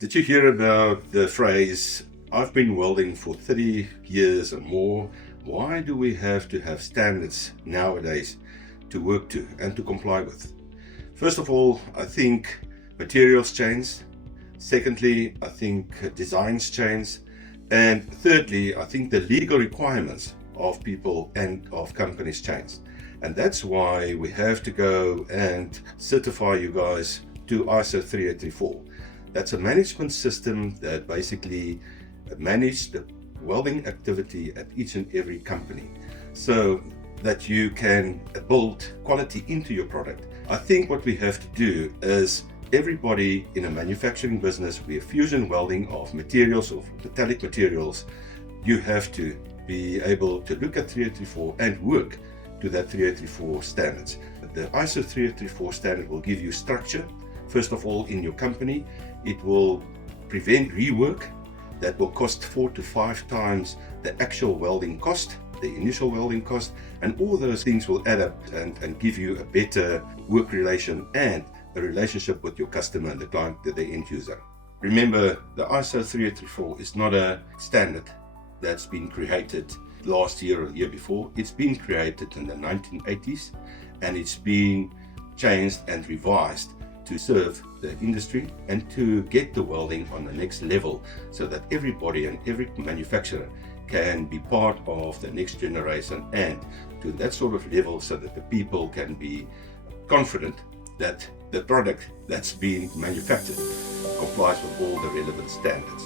Did you hear about the phrase, I've been welding for 30 years and more. Why do we have to have standards nowadays to work to and to comply with? First of all, I think materials change. Secondly, I think designs change. And thirdly, I think the legal requirements of people and of companies change. And that's why we have to go and certify you guys to ISO 3834. That's a management system that basically manages the welding activity at each and every company so that you can build quality into your product. I think what we have to do is everybody in a manufacturing business, we have fusion welding of materials, of metallic materials, you have to be able to look at 3834 and work to that 3834 standards. The ISO 3834 standard will give you structure. First of all, in your company, it will prevent rework that will cost 4 to 5 times the actual welding cost, the initial welding cost, and all those things will add up and give you a better work relation and a relationship with your customer and the client, the end user. Remember, the ISO 3834 is not a standard that's been created last year or the year before. It's been created in the 1980s and it's been changed and revised to serve the industry and to get the welding on the next level so that everybody and every manufacturer can be part of the next generation and to that sort of level so that the people can be confident that the product that's being manufactured complies with all the relevant standards.